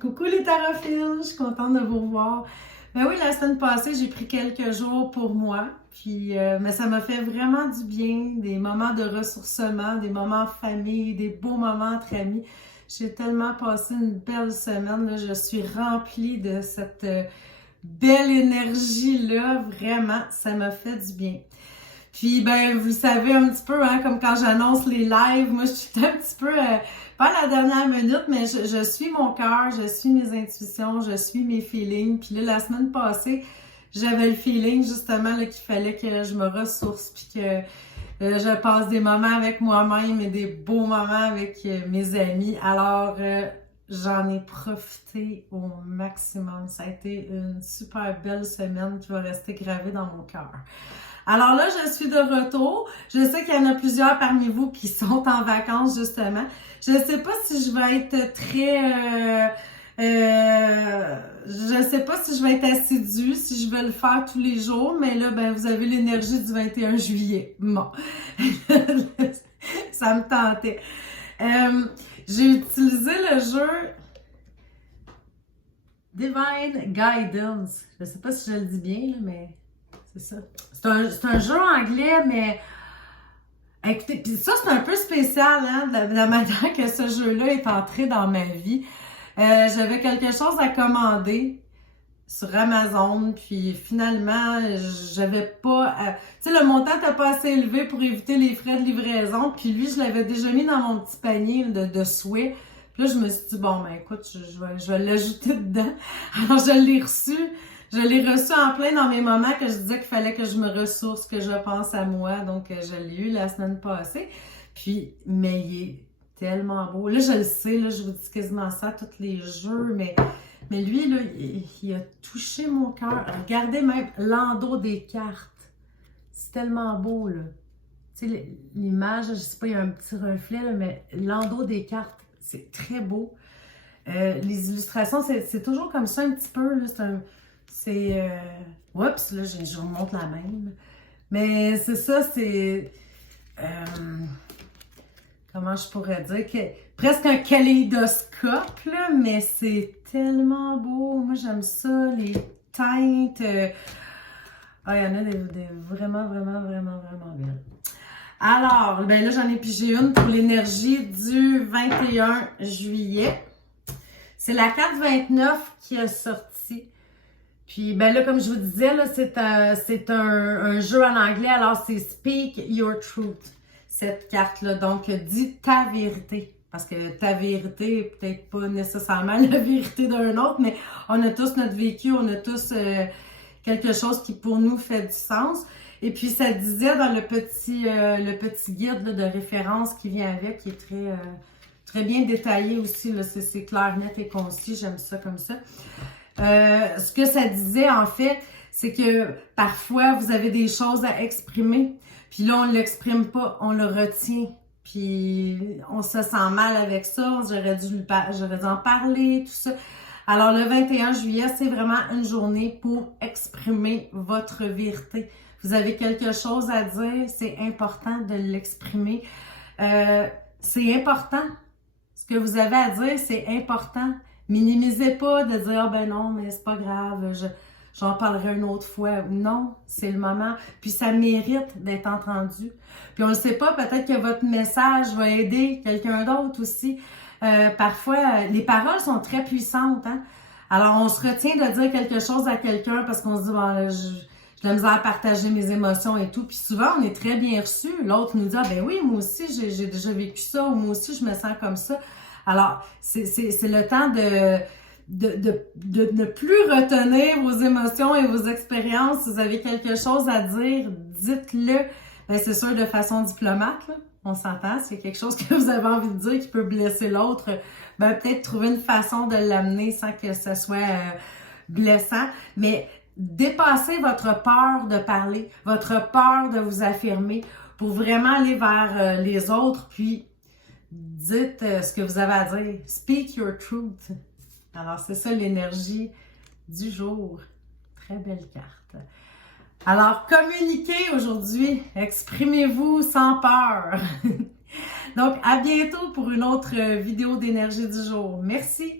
Coucou les tarophiles, je suis contente de vous revoir. Ben oui, la semaine passée, j'ai pris quelques jours pour moi, puis mais ça m'a fait vraiment du bien, des moments de ressourcement, des moments en famille, des beaux moments entre amis. J'ai tellement passé une belle semaine, là, je suis remplie de cette belle énergie-là, vraiment, ça m'a fait du bien. Puis, ben, vous savez un petit peu, hein, comme quand j'annonce les lives, moi, je suis un petit peu, pas à la dernière minute, mais je suis mon cœur, je suis mes intuitions, je suis mes feelings. Puis là, la semaine passée, j'avais le feeling, justement, là, qu'il fallait que je me ressource, puis que je passe des moments avec moi-même et des beaux moments avec mes amis. Alors, j'en ai profité au maximum. Ça a été une super belle semaine qui va rester gravée dans mon cœur. Alors là, je suis de retour. Je sais qu'il y en a plusieurs parmi vous qui sont en vacances, justement. Je ne sais pas si je vais être très... je sais pas si je vais être assidue, si je vais le faire tous les jours, mais là, ben, vous avez l'énergie du 21 juillet. Bon. Ça me tentait. J'ai utilisé le jeu Divine Guidance. Je sais pas si je le dis bien, là, mais... c'est ça. C'est un jeu anglais, mais écoutez, puis ça c'est un peu spécial, hein, de la manière que ce jeu-là est entré dans ma vie. J'avais quelque chose à commander sur Amazon, puis finalement, j'avais pas... tu sais, le montant n'était pas assez élevé pour éviter les frais de livraison, puis lui, je l'avais déjà mis dans mon petit panier de souhaits. Puis là, je me suis dit, bon, ben écoute, je vais l'ajouter dedans. Alors, je l'ai reçu. Je l'ai reçu en plein dans mes moments que je disais qu'il fallait que je me ressource, que je pense à moi. Donc, je l'ai eu la semaine passée. Puis, mais il est tellement beau. Là, je le sais, là, je vous dis quasiment ça tous les jeux, mais lui, là, il a touché mon cœur. Regardez même l'endos des cartes. C'est tellement beau, là. Tu sais, l'image, je sais pas, il y a un petit reflet, là, mais l'endos des cartes, c'est très beau. Les illustrations, c'est toujours comme ça un petit peu, là. Oups, là, je vous montre la même. Mais c'est ça, c'est... comment je pourrais dire? Presque un kaléidoscope, là, mais c'est tellement beau. Moi, j'aime ça, les teintes. Il y en a des vraiment, vraiment, vraiment, vraiment belles. Alors, ben là, j'en ai pigé une pour l'énergie du 21 juillet. C'est la carte 29 qui a sorti. Puis, ben là, comme je vous disais, là, c'est un jeu en anglais, alors c'est Speak Your Truth, cette carte-là. Donc, dis ta vérité. Parce que ta vérité est peut-être pas nécessairement la vérité d'un autre, mais on a tous notre vécu, on a tous quelque chose qui pour nous fait du sens. Et puis, ça disait dans le petit guide là, de référence qui vient avec, qui est très bien détaillé aussi, là, c'est clair, net et concis, j'aime ça comme ça. Ce que ça disait, en fait, c'est que parfois, vous avez des choses à exprimer, puis là, on ne l'exprime pas, on le retient, puis on se sent mal avec ça, j'aurais dû en parler, tout ça. Alors, le 21 juillet, c'est vraiment une journée pour exprimer votre vérité. Vous avez quelque chose à dire, c'est important de l'exprimer. C'est important. Ce que vous avez à dire, c'est important. Minimisez pas de dire « Ah ben non, mais c'est pas grave, j'en parlerai une autre fois. » Non, c'est le moment. Puis ça mérite d'être entendu. Puis on ne sait pas, peut-être que votre message va aider quelqu'un d'autre aussi. Parfois, les paroles sont très puissantes. Hein? Alors, on se retient de dire quelque chose à quelqu'un parce qu'on se dit « Bon, j'ai de la misère à partager mes émotions et tout. » Puis souvent, on est très bien reçu. L'autre nous dit « Ah ben oui, moi aussi, j'ai déjà vécu ça. » Ou « Moi aussi, je me sens comme ça. » Alors, c'est le temps de ne plus retenir vos émotions et vos expériences. Si vous avez quelque chose à dire, dites-le. Ben, c'est sûr de façon diplomate, là. On s'entend. S'il y a quelque chose que vous avez envie de dire qui peut blesser l'autre, ben peut-être trouver une façon de l'amener sans que ce soit blessant. Mais dépassez votre peur de parler, votre peur de vous affirmer pour vraiment aller vers les autres, puis dites ce que vous avez à dire. Speak your truth. Alors, c'est ça l'énergie du jour. Très belle carte. Alors, communiquez aujourd'hui. Exprimez-vous sans peur. Donc, à bientôt pour une autre vidéo d'énergie du jour. Merci.